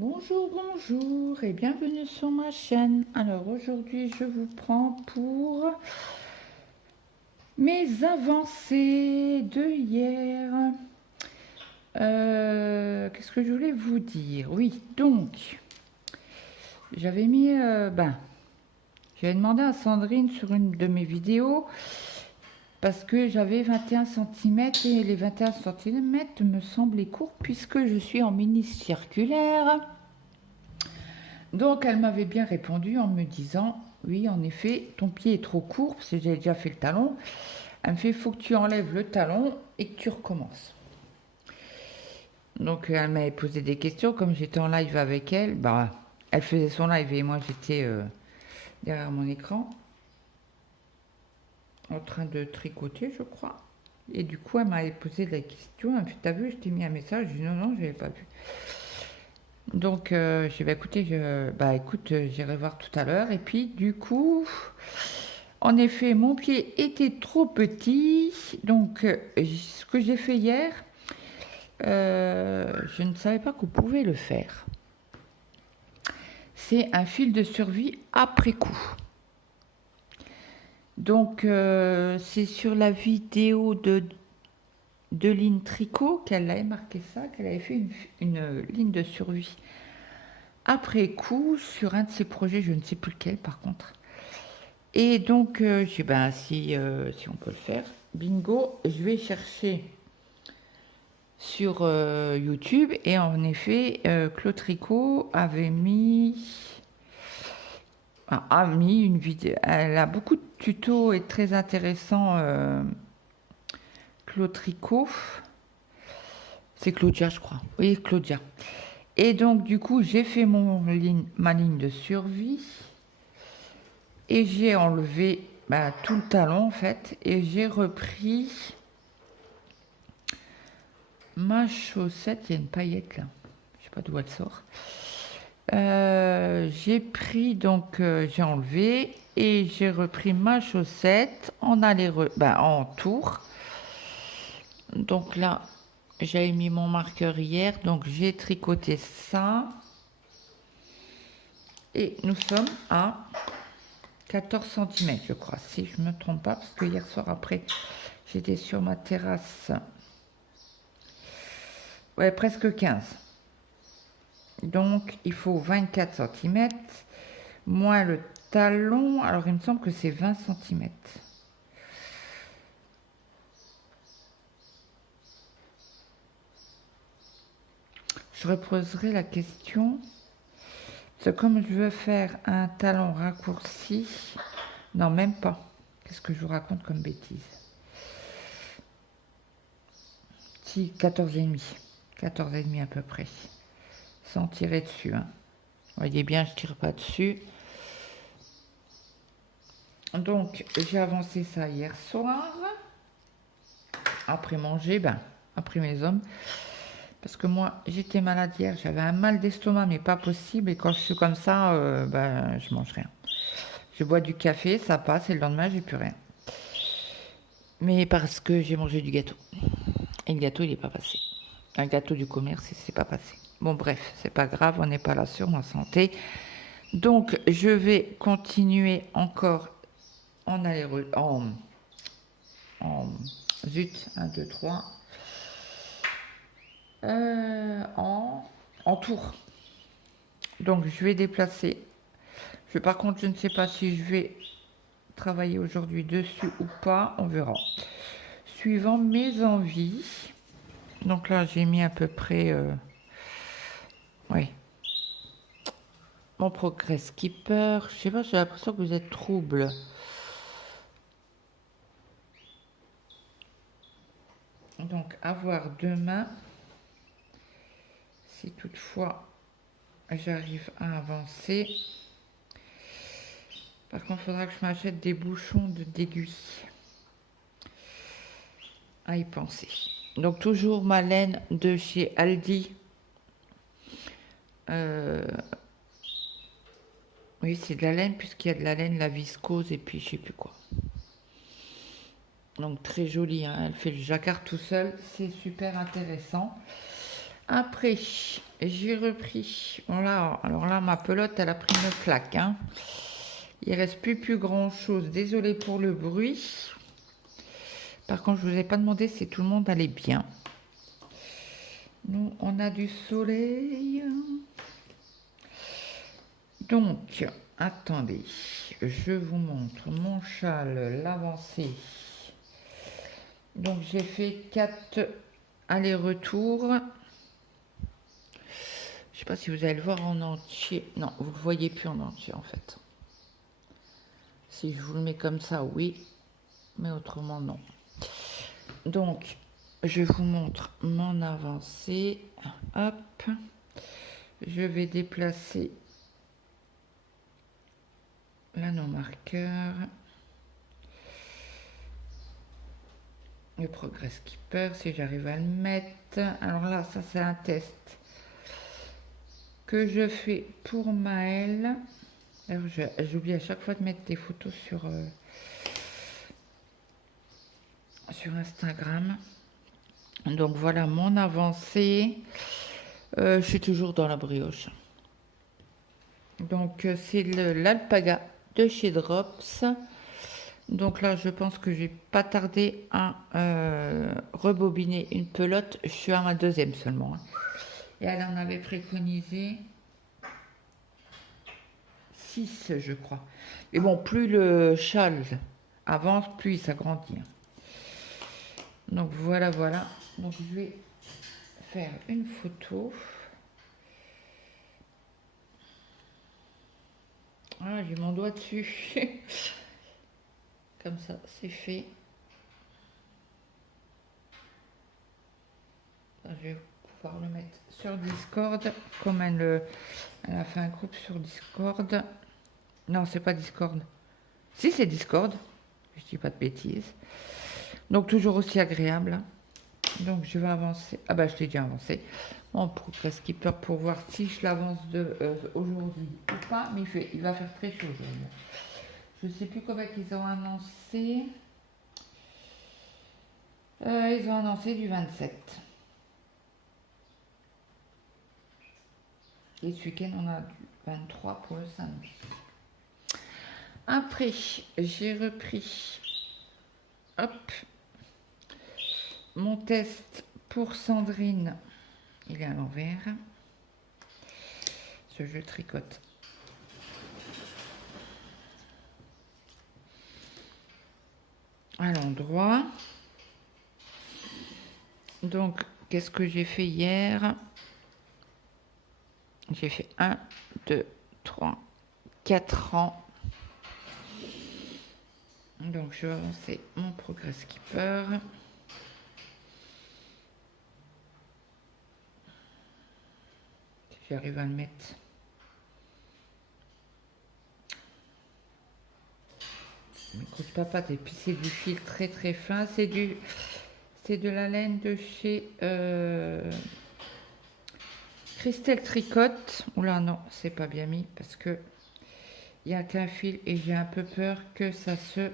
Bonjour, bonjour et bienvenue sur ma chaîne. Alors aujourd'hui je vous prends pour mes avancées de hier. Qu'est-ce que je voulais vous dire? Oui, donc j'avais mis, j'avais demandé à Sandrine sur une de mes vidéos parce que j'avais 21 centimètres et les 21 centimètres me semblaient courts puisque je suis en mini circulaire. Donc elle m'avait bien répondu en me disant oui en effet ton pied est trop court parce que j'avais déjà fait le talon. Elle me fait faut que tu enlèves le talon et que tu recommences. Donc elle m'avait posé des questions comme j'étais en live avec elle. Bah elle faisait son live et moi j'étais derrière mon écran en train de tricoter je crois. Et du coup elle m'avait posé des questions. Elle me fait t'as vu je t'ai mis un message. Je dis non je l'avais pas vu. Donc, je vais écouter, écoute, j'irai voir tout à l'heure. Et puis, du coup, en effet, mon pied était trop petit. Donc, ce que j'ai fait hier, je ne savais pas qu'on pouvait le faire. C'est un fil de survie après coup. Donc, c'est sur la vidéo de Ligne Tricot qu'elle avait marqué ça, qu'elle avait fait une ligne de survie après coup sur un de ses projets, je ne sais plus lequel par contre. Et donc, je dis, si on peut le faire, bingo, je vais chercher sur YouTube. Et en effet, Claude Tricot avait a mis une vidéo. Elle a beaucoup de tutos et très intéressants. Claude Tricot. C'est Claudia, je crois. Oui, Claudia. Et donc, du coup, j'ai fait ma ligne de survie. Et j'ai enlevé tout le talon en fait. Et j'ai repris ma chaussette. Il y a une paillette là. Je sais pas d'où elle sort. J'ai pris donc j'ai enlevé et j'ai repris ma chaussette en en tour. Donc là j'avais mis mon marqueur hier, donc j'ai tricoté ça et nous sommes à 14 cm je crois, si je me trompe pas, parce que hier soir après j'étais sur ma terrasse, ouais presque 15. Donc il faut 24 cm moins le talon, alors il me semble que c'est 20 cm. Je reposerai la question. C'est comme je veux faire un talon raccourci. Non, même pas. Qu'est-ce que je vous raconte comme bêtise? Si, 14,5. 14,5 à peu près. Sans tirer dessus. Hein. Vous voyez bien, je tire pas dessus. Donc, j'ai avancé ça hier soir. Après manger, après mes hommes. Parce que moi, j'étais malade hier, j'avais un mal d'estomac, mais pas possible. Et quand je suis comme ça, je mange rien. Je bois du café, ça passe, et le lendemain, j'ai plus rien. Mais parce que j'ai mangé du gâteau. Et le gâteau, il n'est pas passé. Un gâteau du commerce, c'est pas passé. Bon, bref, c'est pas grave, on n'est pas là sur ma santé. Donc, je vais continuer encore en zut, 1, 2, 3. En tour. Donc je vais déplacer. Par contre, je ne sais pas si je vais travailler aujourd'hui dessus ou pas. On verra. Suivant mes envies. Donc là, j'ai mis à peu près... oui. Mon progress skipper. Je sais pas, j'ai l'impression que vous êtes trouble. Donc, à voir demain. Si toutefois j'arrive à avancer. Par contre, il faudra que je m'achète des bouchons d'aiguille. À y penser. Donc toujours ma laine de chez Aldi. Oui, c'est de la laine puisqu'il y a de la laine, la viscose et puis je sais plus quoi. Donc très jolie, hein. Elle fait le jacquard tout seul, c'est super intéressant. Après, j'ai repris. Voilà, alors là, ma pelote, elle a pris une claque. Hein. Il reste plus grand chose. Désolée pour le bruit. Par contre, je vous ai pas demandé si tout le monde allait bien. Nous, on a du soleil. Donc, attendez, je vous montre mon châle, l'avancée. Donc, j'ai fait 4 allers-retours. Je sais pas si vous allez le voir en entier. Non, vous le voyez plus en entier en fait. Si je vous le mets comme ça, oui. Mais autrement, non. Donc, je vous montre mon avancée. Hop. Je vais déplacer l'anneau marqueur. Le progress skipper, si j'arrive à le mettre. Alors là, ça c'est un test que je fais pour Maëlle. Alors j'oublie à chaque fois de mettre des photos sur Instagram. Donc voilà mon avancée. Je suis toujours dans la brioche. Donc c'est l'alpaga de chez Drops. Donc là je pense que je vais pas tarder à rebobiner une pelote. Je suis à ma deuxième seulement. Hein. Et elle en avait préconisé 6 je crois. Mais bon, plus le châle avance, plus il s'agrandit. Donc voilà. Donc je vais faire une photo. Ah, j'ai mon doigt dessus. Comme ça, c'est fait. Je vais pouvoir le mettre sur Discord. Comme elle a fait un groupe sur Discord. Non, c'est pas Discord. Si, c'est Discord. Je dis pas de bêtises. Donc toujours aussi agréable. Donc je vais avancer. Ah bah je l'ai déjà avancé. Mon progress skipper pour voir si je l'avance aujourd'hui ou pas. Mais il va faire très chaud aujourd'hui. Je sais plus comment ils ont annoncé. Ils ont annoncé du 27. Et ce week-end, on a du 23 pour le samedi. Après, j'ai repris mon test pour Sandrine. Il est à l'envers. Ce jeu tricote. À l'endroit. Donc, qu'est-ce que j'ai fait hier? J'ai fait 1, 2, 3, 4 rangs. Donc, je vais avancer mon progress skipper. Si j'arrive à le mettre. Écoute, papa, et puis c'est du fil très très fin. C'est de la laine de chez Christelle Tricotte. Oula, non, c'est pas bien mis parce que il n'y a qu'un fil et j'ai un peu peur que ça se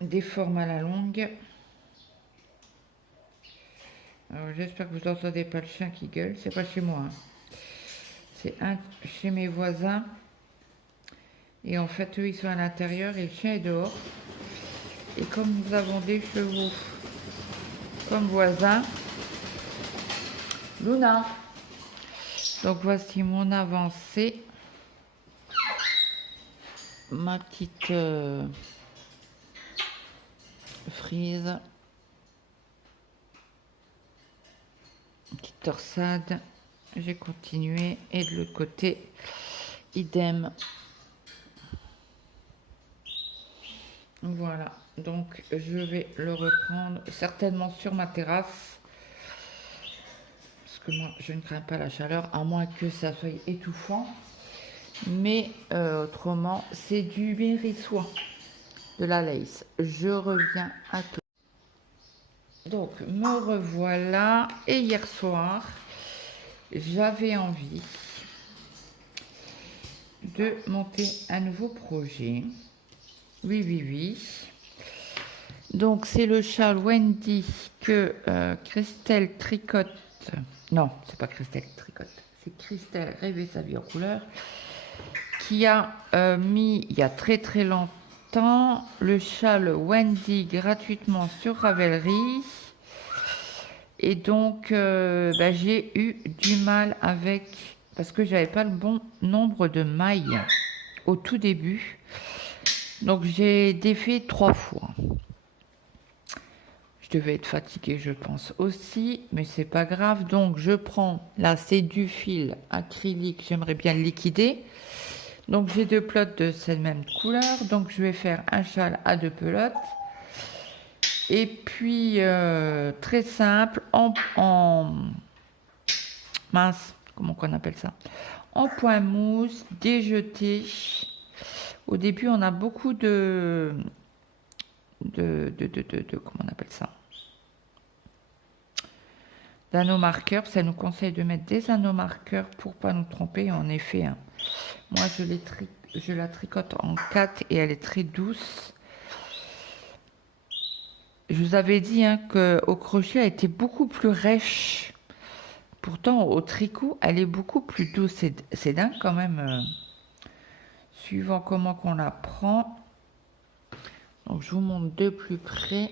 déforme à la longue. Alors j'espère que vous n'entendez pas le chien qui gueule. C'est pas chez moi. Hein. C'est chez mes voisins. Et en fait, eux, ils sont à l'intérieur et le chien est dehors. Et comme nous avons des chevaux comme voisins, Luna. Donc voici mon avancée. Ma petite frise. Une petite torsade. J'ai continué. Et de l'autre côté, idem. Voilà. Donc je vais le reprendre certainement sur ma terrasse. Parce que moi, je ne crains pas la chaleur, à moins que ça soit étouffant. Mais autrement, c'est du Mérissois, de la lace. Je reviens à tout. Donc, me revoilà. Et hier soir, j'avais envie de monter un nouveau projet. Oui. Donc c'est le châle Wendy que Christelle tricote. Non, c'est pas Christelle qui tricote. C'est Christelle Rêver sa vie en couleur qui a mis il y a très très longtemps le châle Wendy gratuitement sur Ravelry. Et donc j'ai eu du mal avec parce que j'avais pas le bon nombre de mailles au tout début. Donc j'ai défait 3 fois. Je devais être fatiguée, je pense aussi, mais c'est pas grave. Donc je prends, là c'est du fil acrylique, j'aimerais bien le liquider. Donc j'ai 2 pelotes de cette même couleur, donc je vais faire un châle à 2 pelotes. Et puis très simple, en mince, comment qu'on appelle ça, en point mousse, déjeté. Au début on a beaucoup de comment on appelle ça, d'anneaux marqueurs. Ça nous conseille de mettre des anneaux marqueurs pour pas nous tromper. En effet, hein, moi je la tricote en 4 et elle est très douce. Je vous avais dit hein, qu'au crochet elle était beaucoup plus rêche. Pourtant au tricot elle est beaucoup plus douce. C'est dingue quand même, suivant comment qu'on la prend. Donc je vous montre de plus près.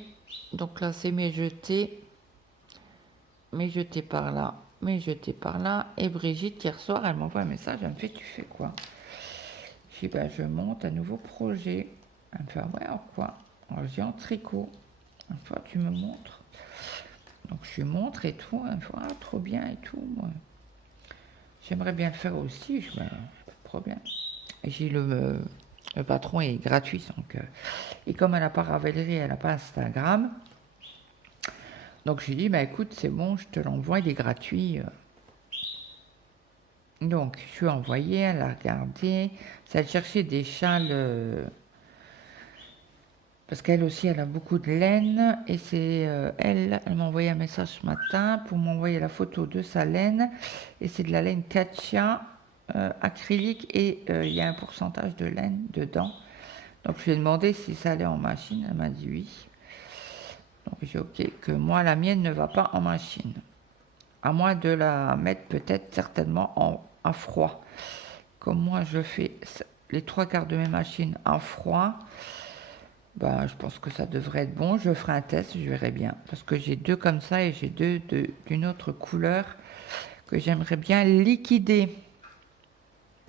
Donc là c'est mes jetés par là, mes jetés par là. Et Brigitte hier soir elle m'envoie un message, elle me fait tu fais quoi? Je dis ben je monte un nouveau projet. Elle me fait ah ouais en quoi? Alors je dis en tricot. Une fois tu me montres. Donc je lui montre et tout. Elle me fait ah trop bien et tout. Moi j'aimerais bien le faire aussi. Je dis ben pas de problème. Et j'ai le patron est gratuit donc et comme elle n'a pas Ravelry, elle n'a pas Instagram. Donc je lui dis bah écoute c'est bon, je te l'envoie, il est gratuit. Donc je lui ai envoyé, elle a regardé, ça a cherché des châles parce qu'elle aussi elle a beaucoup de laine et c'est elle m'a envoyé un message ce matin pour m'envoyer la photo de sa laine et c'est de la laine Katia acrylique et il y a un pourcentage de laine dedans. Donc je lui ai demandé si ça allait en machine, elle m'a dit oui. Donc j'ai ok que moi la mienne ne va pas en machine, à moins de la mettre peut-être certainement à froid. Comme moi je fais les 3/4 de mes machines à froid, bah, je pense que ça devrait être bon. Je ferai un test, je verrai bien. Parce que j'ai 2 comme ça et j'ai 2 d'une autre couleur que j'aimerais bien liquider.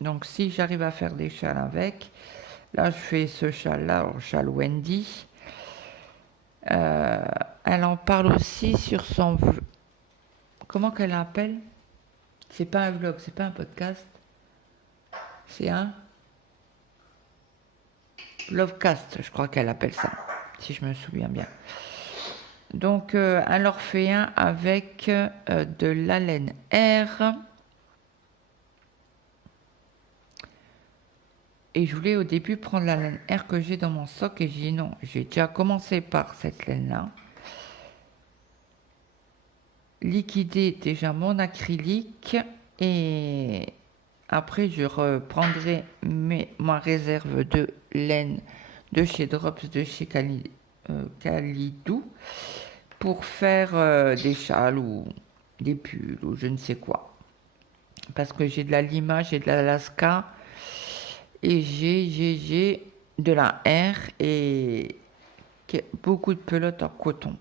Donc si j'arrive à faire des châles avec, là je fais ce châle-là, le châle Wendy. Elle en parle aussi sur son... Comment qu'elle l'appelle? C'est pas un vlog, c'est pas un podcast. C'est un Lovecast, je crois qu'elle appelle ça, si je me souviens bien. Donc un Orphéen avec de la laine R. Et je voulais au début prendre la laine R que j'ai dans mon soc et j'ai dit non, j'ai déjà commencé par cette laine-là. Liquider déjà mon acrylique et après je reprendrai ma réserve de laine de chez Drops, de chez Calidou pour faire des châles ou des pulls ou je ne sais quoi. Parce que j'ai de la Lima, j'ai de l'Alaska et j'ai de la R et beaucoup de pelotes en coton.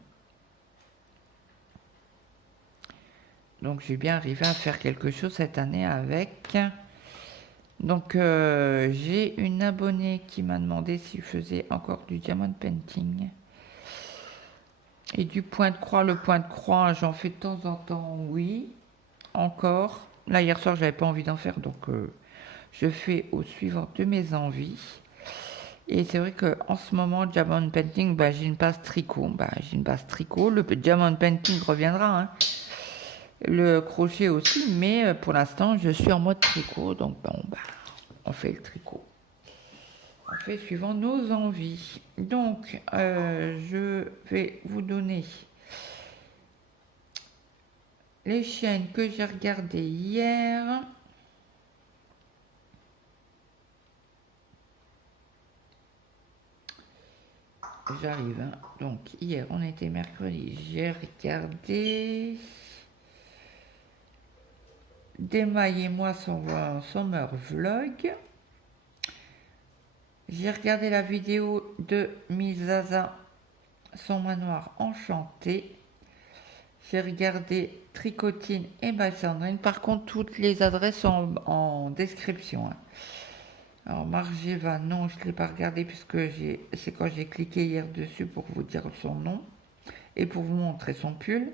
Donc j'ai bien arrivé à faire quelque chose cette année avec. Donc j'ai une abonnée qui m'a demandé si je faisais encore du diamond painting. Et du point de croix, le point de croix, j'en fais de temps en temps, oui, encore. Là, hier soir, j'avais pas envie d'en faire, donc je fais au suivant de mes envies. Et c'est vrai qu'en ce moment, diamond painting, bah, j'ai une base tricot. Le diamond painting reviendra, hein. Le crochet aussi, mais pour l'instant, je suis en mode tricot, donc bon, bah, on fait le tricot. On fait suivant nos envies. Donc, je vais vous donner les chaînes que j'ai regardées hier. j'arrive. Hein. Donc, hier, on était mercredi. J'ai regardé Démaillez-moi son summer vlog. J'ai regardé la vidéo de Mizaza, son manoir enchanté. J'ai regardé Tricotine et Sandrine. Par contre, toutes les adresses sont en description. Hein. Alors, Margeva, non, je ne l'ai pas regardé puisque c'est quand j'ai cliqué hier dessus pour vous dire son nom et pour vous montrer son pull.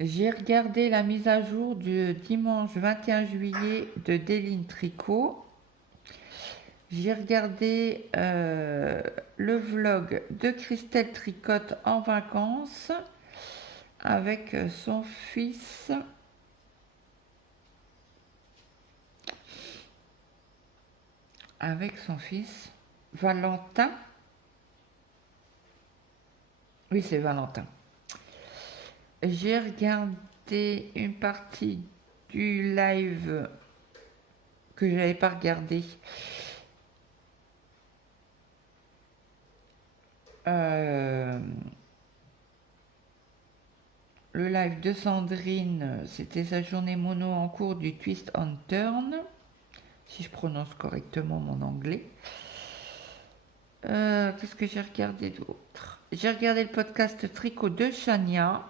J'ai regardé la mise à jour du dimanche 21 juillet de Déline Tricot. J'ai regardé le vlog de Christelle Tricotte en vacances avec son fils. Avec son fils Valentin. Oui, c'est Valentin. J'ai regardé une partie du live que je n'avais pas regardé. Le live de Sandrine, c'était sa journée mono en cours du Twist on Turn, si je prononce correctement mon anglais. Qu'est-ce que j'ai regardé d'autre? J'ai regardé le podcast Tricot de Chania.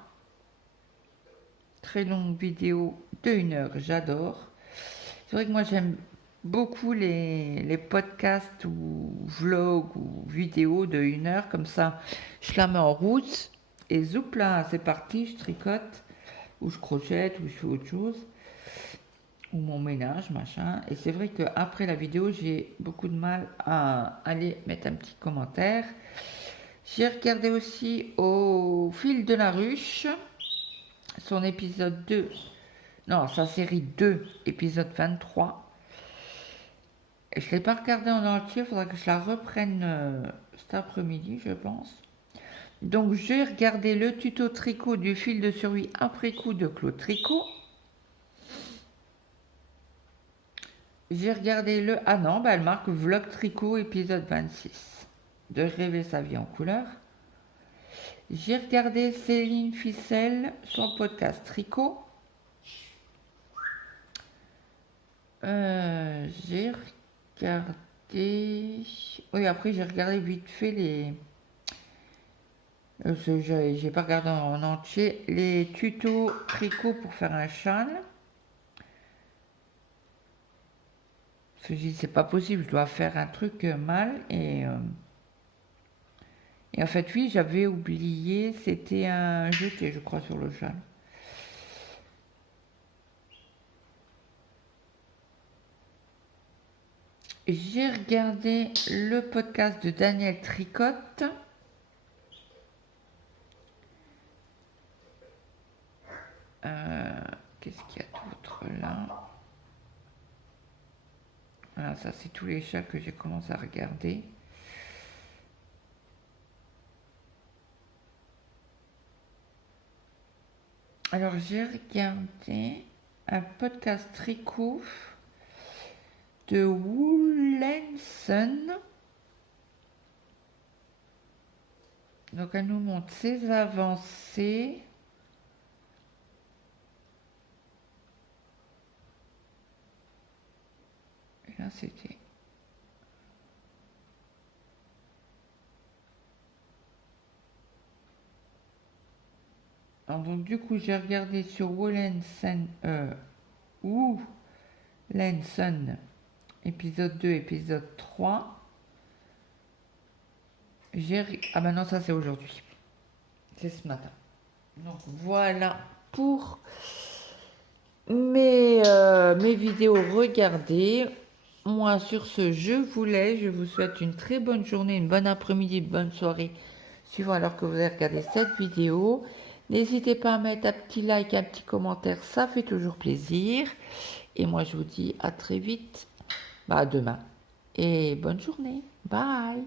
Très longue vidéo de 1 heure, j'adore. C'est vrai que moi j'aime beaucoup les podcasts ou vlogs ou vidéos de 1 heure, comme ça je la mets en route et zoup là c'est parti, je tricote ou je crochette ou je fais autre chose ou mon ménage machin. Et c'est vrai qu'après la vidéo j'ai beaucoup de mal à aller mettre un petit commentaire. J'ai regardé aussi Au fil de la ruche, son épisode 2, non, sa série 2, épisode 23. Je ne l'ai pas regardé en entier, il faudra que je la reprenne cet après-midi, je pense. Donc, j'ai regardé le tuto tricot du fil de survie après coup de Claude Tricot. J'ai regardé le... Ah non, elle marque vlog tricot épisode 26, de Rêver sa vie en couleur. J'ai regardé Céline Ficelle, son podcast Tricot. J'ai regardé... Oui, après j'ai regardé vite fait les... j'ai pas regardé en entier. Les tutos tricot pour faire un châle. Parce que je dis, c'est pas possible, je dois faire un truc mal. Et en fait, oui, j'avais oublié, c'était un jeté, je crois, sur le châle. J'ai regardé le podcast de Daniel Tricotte. Qu'est-ce qu'il y a d'autre là? Voilà, ça c'est tous les chats que j'ai commencé à regarder. Alors j'ai regardé un podcast tricot de Woolenson. Donc elle nous montre ses avancées. Et là c'était... Alors, donc du coup j'ai regardé sur Woolenson, épisode 2, épisode 3. Ah ben non, ça c'est aujourd'hui. C'est ce matin. Donc voilà pour mes vidéos regardées. Moi sur ce, je vous souhaite une très bonne journée, une bonne après-midi, une bonne soirée, suivant alors que vous avez regardé cette vidéo. N'hésitez pas à mettre un petit like, un petit commentaire, ça fait toujours plaisir. Et moi je vous dis à très vite, à demain. Et bonne journée. Bye.